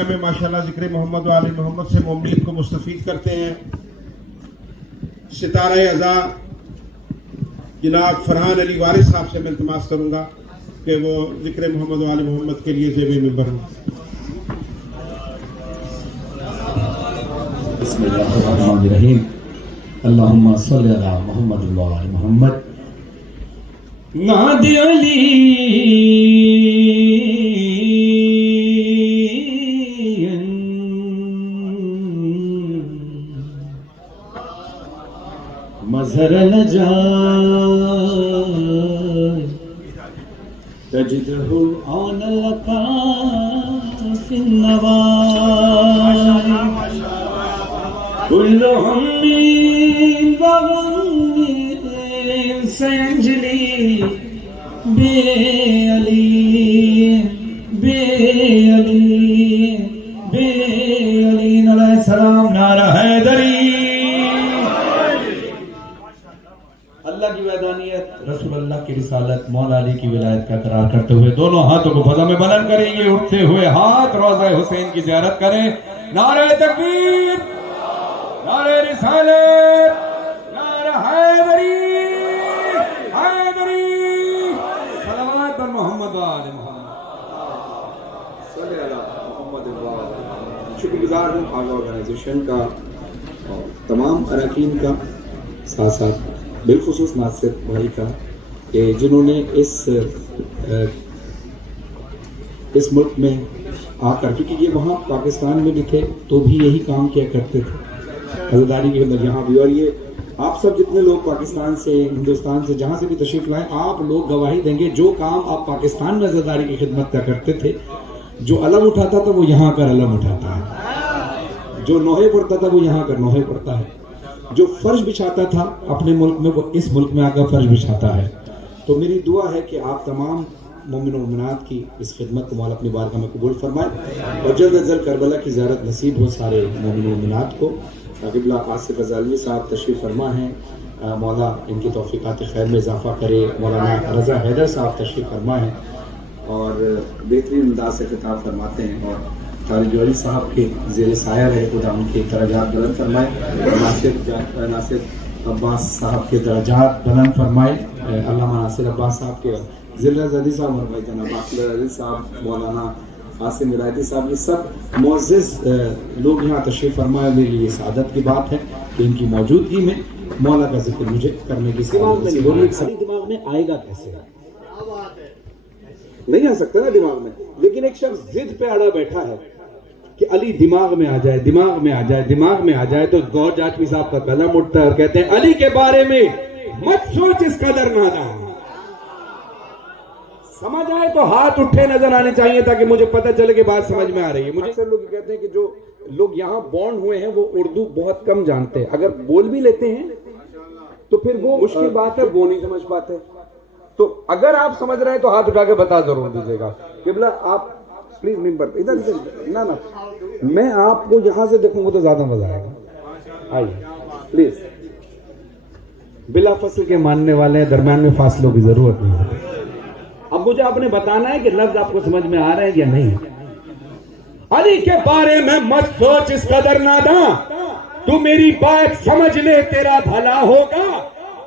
دنیا میں ماشاءاللہ ذکر محمد و آل محمد سے مومنین کو مستفید کرتے ہیں. ستارہ اعضا جناب فرحان علی وارث صاحب سے میں التماس کروں گا کہ وہ ذکر محمد و آل محمد کے لیے زیب منبر ہوں. بسم اللہ الرحمن الرحیم. اللہم صلی علی محمد و آل محمد. نادی علی مظہر نجات تجدہ آن لقا فی النوائے کل ہم وغم سینجلی بے علی بے علی بے علی علیہ السلام. نعرہ حیدری. اللہ کی وحدانیت، رسول اللہ کی رسالت، مولا علی کی ولایت کا اقرار کرتے ہوئے دونوں ہاتھوں کو فضا میں بلند کریں گے. اٹھتے ہوئے ہاتھ روضہ حسین کی زیارت کریں. نعرہ تکبیر، نعرہ رسالت، نعرہ حیدری حیدری. صلوات پر محمد و آل محمد. صلی علی محمد و آل محمد. شکر گزار ہوں آگا آرگنائزیشن کا اور تمام اراکین کا، ساتھ ساتھ بالخصوص ناصر بھائی کا، کہ جنہوں نے اس ملک میں آ کر، کیونکہ یہ وہاں پاکستان میں بھی تھے تو بھی یہی کام کیا کرتے تھے عزاداری کے اندر، یہاں بھی. اور یہ آپ سب جتنے لوگ پاکستان سے، ہندوستان سے، جہاں سے بھی تشریف لائیں، آپ لوگ گواہی دیں گے جو کام آپ پاکستان میں عزاداری کی خدمت کا کرتے تھے. جو علم اٹھاتا تھا وہ یہاں کا علم اٹھاتا ہے، جو نوحے پڑھتا تھا وہ یہاں کا نوحے پڑھتا ہے، جو فرش بچھاتا تھا اپنے ملک میں وہ اس ملک میں آ کر فرش بچھاتا ہے. تو میری دعا ہے کہ آپ تمام مومن و مومنات کی اس خدمت کو مولا اپنی بارگاہ میں قبول فرمائے اور جلد از جلد کربلا کی زیارت نصیب ہو سارے مومن و مومنات کو. قبلہ آصف غزالی صاحب تشریف فرما ہیں، مولا ان کی توفیقات خیر میں اضافہ کرے. مولانا رضا حیدر صاحب تشریف فرما ہیں اور بہترین انداز سے خطاب فرماتے ہیں. اور طارق جوہری صاحب کے زیر سایہ رہے، خدا ان کے درجات بلند فرمائے. ناصر عباس صاحب کے درجات بلند فرمائے. علامہ ناصر عباس صاحب کے، ضلع زدی صاحب اور بھائی جناب عاقل عزیز صاحب، مولانا قاسم ولایتی صاحب، یہ سب معزز لوگ یہاں تشریف فرمائے. میری یہ سعادت کی بات ہے کہ ان کی موجودگی میں مولا کا ذکر مجھے کرنے کی سعادت نصیب ہو رہی ہے. دماغ میں آئے گا کیسے؟ نہیں آ سکتا نا دماغ میں. لیکن ایک شخص ضد پہ اڑا بیٹھا ہے کہ علی دماغ میں آ جائے، دماغ میں آ جائے، دماغ میں آ جائے. تو گور جاٹوی صاحب کا قلم اٹھتا ہے اور کہتے ہیں علی کے بارے میں مت سوچ اس قدر ناداں. سمجھ آئے تو ہاتھ اٹھے نظر آنے چاہیے تاکہ مجھے پتہ چلے کہ بات سمجھ میں آ رہی ہے. مجھے اکثر لوگ کہتے ہیں کہ جو لوگ یہاں بورن ہوئے ہیں وہ اردو بہت کم جانتے ہیں. اگر بول بھی لیتے ہیں تو پھر وہ مشکل بات ہے، وہ نہیں سمجھ پاتے. تو اگر آپ سمجھ رہے ہیں تو ہاتھ اٹھا کے بتا ضرور دیجیے گا. قبلہ آپ پلیز ممبر ادھر نہ میں آپ کو یہاں سے دیکھوں گا تو زیادہ مزہ آئے گا. آئیے پلیز. بلا فصل کے ماننے والے ہیں، درمیان میں فاصلوں کی ضرورت نہیں ہوتی. اب مجھے آپ نے بتانا ہے کہ لفظ آپ کو سمجھ میں آ رہے ہیں یا نہیں. علی کے بارے میں مت سوچ اس قدر ناداں، تو میری بات سمجھ لے تیرا بھلا ہوگا.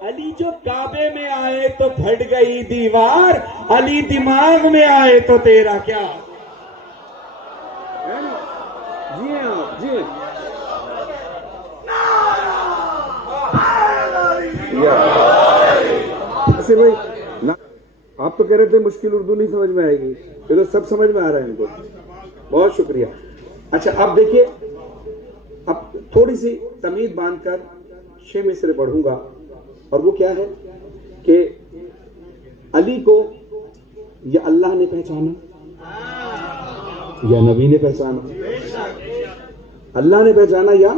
علی جو کعبے میں آئے تو پھٹ گئی دیوار، علی دماغ میں آئے تو تیرا کیا. جی ہاں جی ایسے بھائی آپ تو کہہ رہے تھے مشکل اردو نہیں سمجھ میں آئے گی، یہ تو سب سمجھ میں آ رہا ہے ان کو. بہت شکریہ. اچھا اب دیکھیے، اب تھوڑی سی تمید باندھ کر 6 مصرے پڑھوں گا، اور وہ کیا ہے کہ علی کو یا اللہ نے پہچانا یا نبی نے پہچانا. اللہ نے پہچانا یا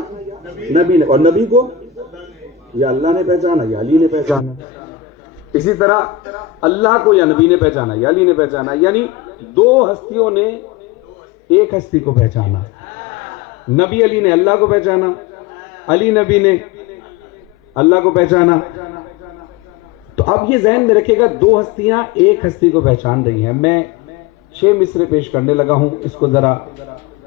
نبی نے، اور نبی کو یا اللہ نے پہچانا یا علی نے پہچانا. اسی طرح اللہ کو یا نبی نے پہچانا یا علی نے پہچانا. یعنی 2 ہستیوں نے ایک ہستی کو پہچانا. نبی علی نے اللہ کو پہچانا، علی نبی نے اللہ کو پہچانا. تو اب یہ ذہن میں رکھے گا 2 ہستیاں ایک ہستی کو پہچان رہی ہیں. میں 6 مصرے پیش کرنے لگا ہوں، اس کو ذرا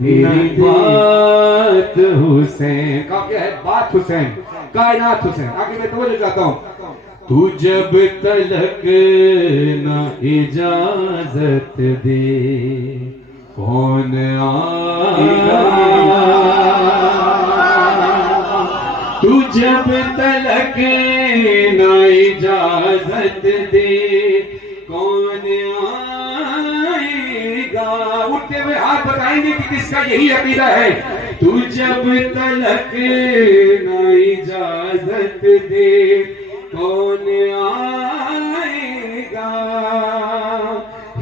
میری بات حسین کا کیا ہے؟ بات حسین، کائنات حسین. آگے میں توجہ چاہتا ہوں. تو جب تلک نہ اجازت دے کون آئے گا، تو جب تلک نہ اجازت دے کون آئے گا. اٹھتے ہوئے ہاتھ بتائیں گے کہ کس کا یہی عقیدہ ہے. تو جب تلک نہ اجازت دے کون آئے گا،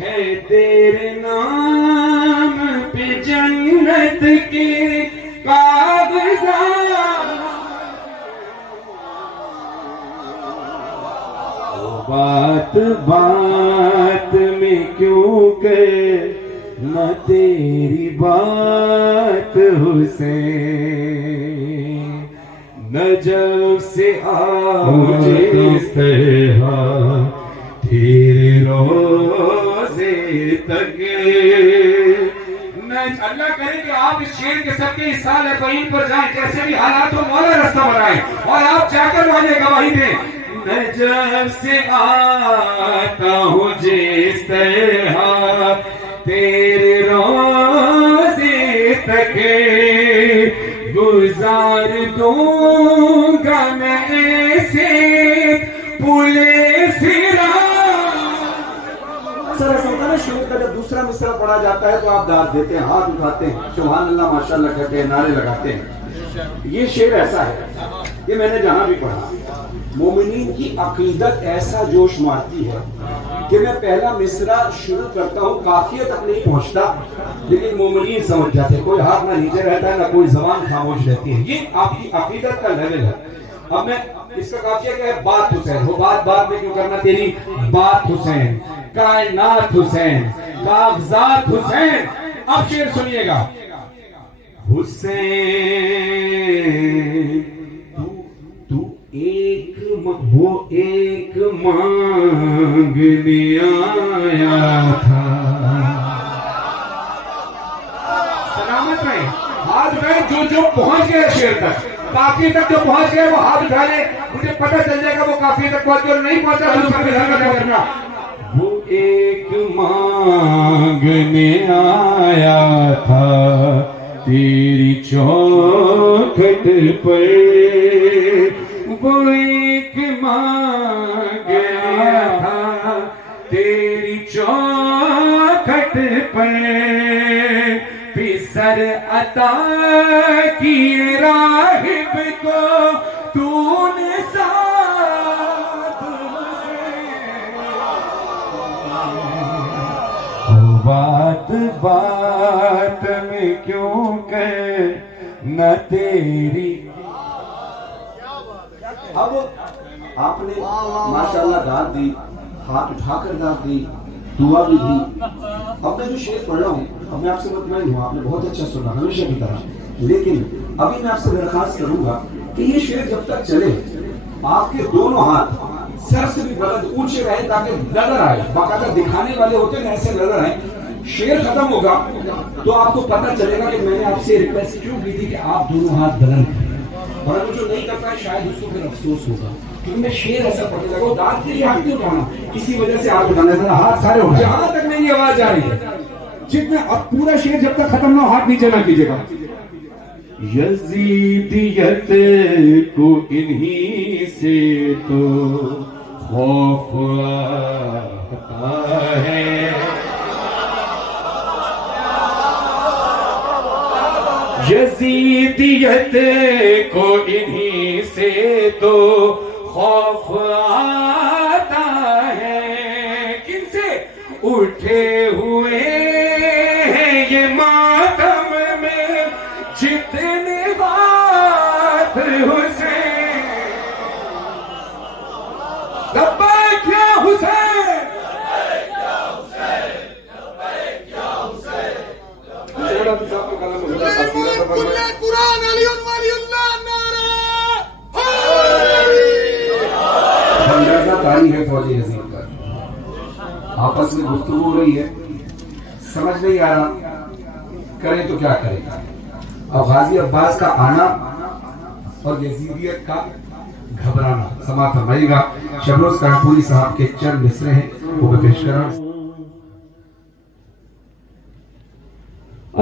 ہے تیرے نام پہ جنت کے کاغذات. بات بات میں کیوں کہ نہ تیری بات حسین، نجف سے آج تیرے روزے تک. اللہ کرے کہ آپ اس شیر کے سب کے سال بہین پر جائیں، جیسے بھی حالات ہو مولا رستہ بنائیں اور آپ جا کر والے گواہی دیں. نجف سے آتا ہوں جس طرح تیرے روزے تک، گزار دوں گا میں ایسے پلے سرا. سر ایسا ہوتا ہے نا، شعر کا جب دوسرا مصرع پڑھا جاتا ہے تو آپ داد دیتے ہیں، ہاتھ اٹھاتے ہیں، سبحان اللہ ماشاءاللہ کہتے ہیں، نعرے لگاتے ہیں. یہ شعر ایسا ہے کہ میں نے جہاں بھی پڑھا مومنین کی عقیدت ایسا جوش مارتی ہے کہ میں پہلا مصرع شروع کرتا ہوں، قافیہ تک نہیں پہنچتا لیکن مومنین سمجھ جاتے، کوئی ہاتھ نہ نیچے رہتا ہے نہ کوئی زبان خاموش رہتی ہے. یہ آپ کی عقیدت کا لیول ہے. اب میں اس کا قافیہ کیا ہے؟ بات حسین. وہ بات بات میں کیوں کرنا؟ تیری بات حسین، کائنات حسین، کاغذات حسین. اب شعر سنیے گا. حسین وہ ایک مانگنے آیا تھا. سلامت رہے، ہاتھ اٹھائے جو پہنچ گئے شعر تک، کافی تک جو پہنچ گئے وہ ہاتھ اٹھا لے. مجھے پتہ چل جائے گا وہ کافی تک پہنچ گئے اور نہیں پہنچا تو اس کا بھی کرنا. وہ ایک مانگنے آیا تھا تیری چوکھٹ پر، وہ ایک مانگ آیا تھا تیری چوکھٹ پر، پسر عطا کی راہب کو تو نے ساتھ بات بات میں کیوں کہ نہ تیری. اب آپ نے ماشاءاللہ داد دی، ہاتھ اٹھا کر داد دی، دعا بھی دی. اب میں جو شعر پڑھ رہا ہوں، اب میں آپ سے مطمئن ہوں آپ نے بہت اچھا سنا ہمیشہ کی طرح، لیکن ابھی میں آپ سے درخواست کروں گا کہ یہ شعر جب تک چلے آپ کے دونوں ہاتھ سر سے بھی بلند اونچے رہے تاکہ نظر آئے، باقاعدہ دکھانے والے ہوتے ہیں ایسے نظر آئے. شعر ختم ہوگا تو آپ کو پتہ چلے گا کہ میں نے آپ سے ریکویسٹ کیوں کی تھی کہ آپ دونوں ہاتھ بلند کریں، اور اگر جو نہیں کرتا ہے شاید اس کو پھر افسوس ہوگا. کیونکہ میں شعر ایسا پڑھنے لگا، وہ دانت کے لیے ہاتھ نہیں اٹھانا، کسی وجہ سے ہاتھ اٹھانا ہے، ہاتھ سارے اٹھائیں. جہاں تک میری آواز آ رہی ہے جتنا، اب پورا شعر جب تک ختم نہ ہو ہاتھ نیچے نہ کیجیے گا. یزیدیت کو انہی سے تو خوف آتا ہے، یزیدیت کو انہی سے تو خوف آتا ہے. کن سے؟ اٹھے ہوئے ہیں یہ ماتم میں جتنے بات حسین. لبیک یا حسین، قرآن علی ولی اللہ نعرہ تاری ہے فوجی عظیم کا. آپس میں گفتگو ہو رہی ہے، سمجھ نہیں آ رہا کریں تو کیا کریں. اب غازی عباس کا آنا اور یزیدیت کا گھبرانا. سماعت فرمائیے گا شبروز کانپوری صاحب کے چند مصرے ہیں وہ میں پیش کر رہا ہوں.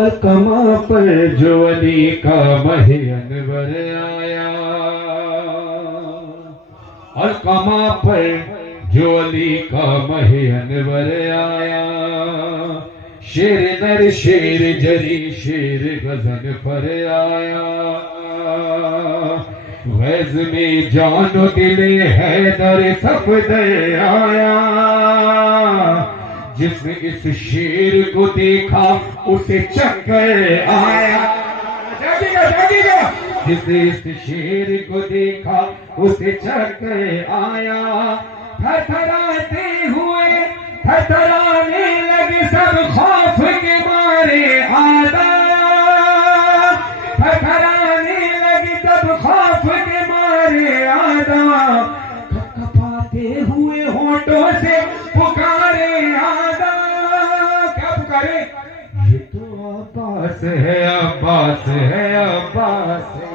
القمہ پر جو علی کا مہ انور آیا، القمہ پر جو علی کا مہ انور آیا، شیر نر شیر جری شیر غزن پر آیا، غیظ میں جان و دل حیدر صفدر آیا، جس نے اس شیر کو دیکھا اسے چکر آیا. جس نے اس شیر کو دیکھا اسے چکر آیا، تھرتھراتے ہوئے تھرتھرانے لگے سب خوف کے مارے آدھا، تھرتھرانے لگے سب خوف کے مارے آدھا، کپکپاتے ہوئے ہونٹوں سے پکارے آدھا. کیا پکارے؟ یہ تو عباس ہے، عباس ہے، عباس ہے،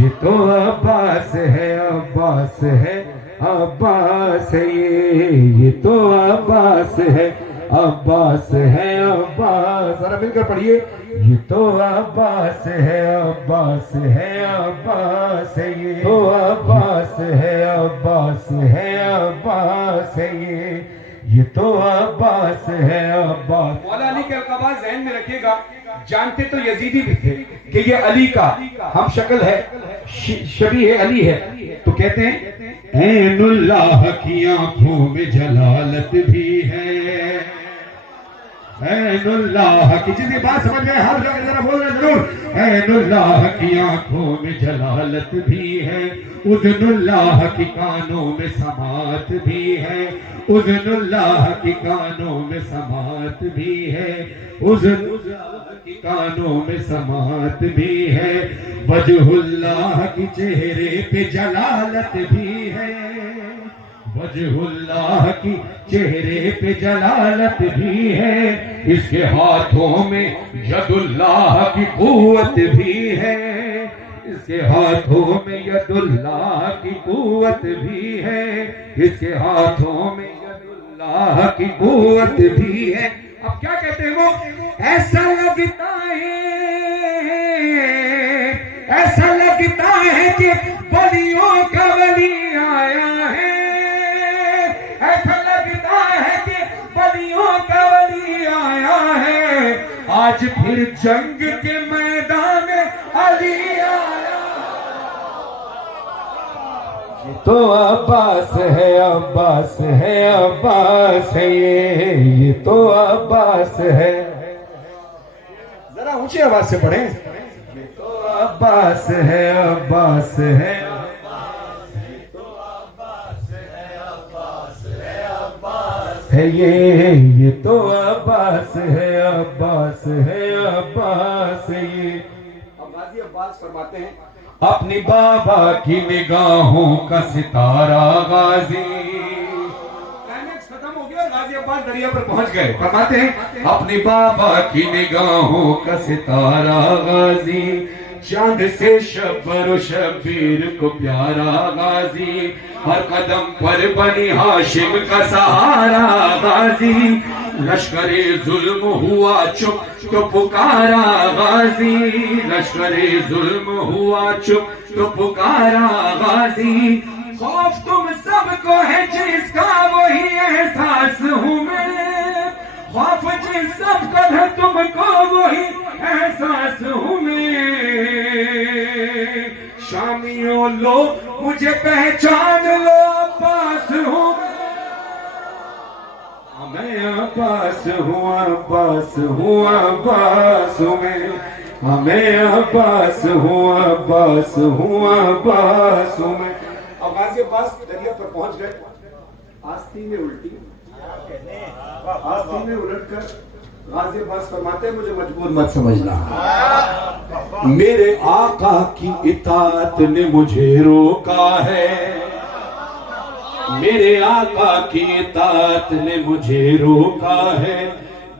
یہ تو عباس ہے، عباس ہے، عباس ہے، یہ تو عباس ہے، عباس ہے، عباس. ذرا مل کر پڑھیے. یہ تو عباس ہے، عباس ہے، عباس ہے، یہ تو عباس ہے، عباس ہے، عباس ہے، یہ تو عباس ہے، عباس. مولا علی کے القابات ذہن میں رکھیے گا. جانتے تو یزیدی بھی تھے کہ یہ علی کا ہم شکل ہے، شبیہ علی ہے، تو کہتے ہیں عین اللہ کی آنکھوں میں جلالت بھی ہے، عین اللہ کی، جس بات سمجھ گئے ہر جگہ ذرا بول رہے ضرور. عین اللہ کی آنکھوں میں جلالت بھی ہے، اذن اللہ کی کانوں میں سماعت بھی ہے، اذن اللہ کی کانوں میں سماعت بھی ہے، اذن اللہ کی کانوں میں سماعت بھی ہے، وجہ اللہ کی چہرے پہ جلالت بھی ہے، وجہ اللہ کی چہرے پہ جلالت بھی ہے، اس کے ہاتھوں میں ید اللہ کی قوت بھی ہے، اس کے ہاتھوں میں ید اللہ کی قوت بھی ہے، اس کے ہاتھوں میں ید اللہ کی قوت بھی ہے. اب کیا کہتے ہیں وہ؟ ایسا لگتا ہے کہ ولیوں کا ولی آیا ہے، ایسا لگتا ہے کہ ولیوں کا ولی آیا ہے، آج پھر جنگ کے میدان علی آیا. تو عباس ہے، عباس ہے، عباس ہے، یہ تو عباس ہے. ذرا اونچی آواز سے پڑھیں. یہ تو عباس ہے، عباس ہے، ہے یہ تو عباس ہے، عباس ہے، عباس ہے. یہ اب غازی عباس فرماتے ہیں اپنی بابا کی نگاہوں کا ستارہ غازی. کلائمیکس ختم ہو گیا، غازی عباس دریا پر پہنچ گئے. فرماتے ہیں اپنی بابا کی نگاہوں کا ستارہ غازی، چاند سے شبر و شبیر کو پیارا غازی، ہر قدم پر بنی ہاشم کا سہارا غازی، لشکر ظلم ہوا چپ تو پکارا غازی، لشکر ظلم ہوا چپ تو پکارا غازی. خوف تم سب کو ہے جس کا وہی احساس ہوں میں، خوف جس سب کو ہے تم کو وہی احساس ہوں میں. شامیوں لو مجھے پہچان لو، عباس ہوں میں عباس ہوں، عباس ہوں، عباس ہوں میں عباس ہوں، عباس ہوں، عباس ہوں میں. اب غازی عباس دریا پر پہنچ گئے. آستینیں الٹی، آستینیں الٹ کر غازی عباس فرماتے ہیں مجھے مجبور مت سمجھنا، میرے آقا کی اطاعت نے مجھے روکا ہے، میرے آقا کی اطاعت نے مجھے روکا ہے،